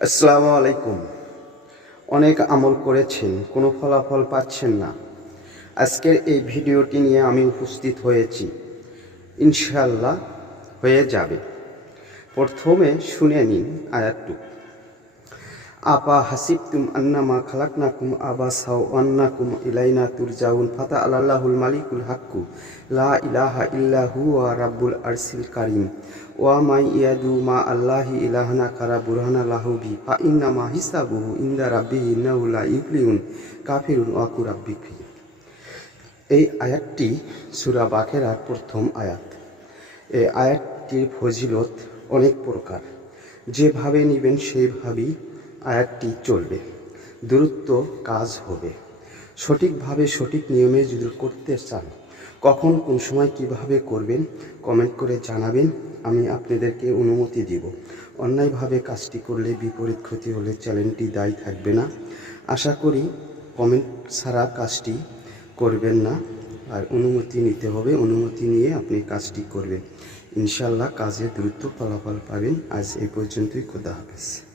আসসালামু আলাইকুম। অনেক আমল করেছেন, কোনো ফলাফল পাচ্ছেন না। আজকের এই ভিডিওটি নিয়ে আমি উপস্থিত হয়েছি। ইনশাল্লাহ হয়ে যাবে। প্রথমে শুনে নিন আয়াতটুকু। আপা হাসিবতুম আন্নামা খালাকনাকুম আবাসাও আন্নাকুম ইলাইনা তুরজাউন ফাতা আল্লাহুল মালিকুল হাক্কু লা ইলাহা ইল্লা হুয়া রাব্বুল আরসিল কারিম ওয়া মাই ইয়াদু মা আল্লাহি ইলাহানা কারা বুরহানা লাহুবি ফা ইন্না হিসাবুহু ইন্দা রাব্বিহি ইন্নাহু লা ইফলিহুন কাফিরুন ওয়া কুরাব্বিক এই আয়াতটি সূরা বাকেরার প্রথম আয়াত। এই আয়াতটির ফজিলত অনেক প্রকার। যেভাবে নেবেন সেইভাবেই আয়াতটি চলবে। দ্রুত কাজ হবে। সঠিকভাবে সঠিক নিয়মে যদি করতে চান, কখন, কোন সময় কীভাবে করবেন কমেন্ট করে জানাবেন, আমি আপনাদেরকে অনুমতি দিব। অন্যায়ভাবে কাজটি করলে বিপরীত ক্ষতি হলে চ্যানেলটি দায়ী থাকবে না। আশা করি কমেন্ট ছাড়া কাজটি করবেন না। আর অনুমতি নিতে হবে, অনুমতি নিয়ে আপনি কাজটি করবেন। ইনশাল্লাহ কাজে দ্রুত ফলাফল পাবেন। আজ এই পর্যন্তই, খোদা হাফেজ।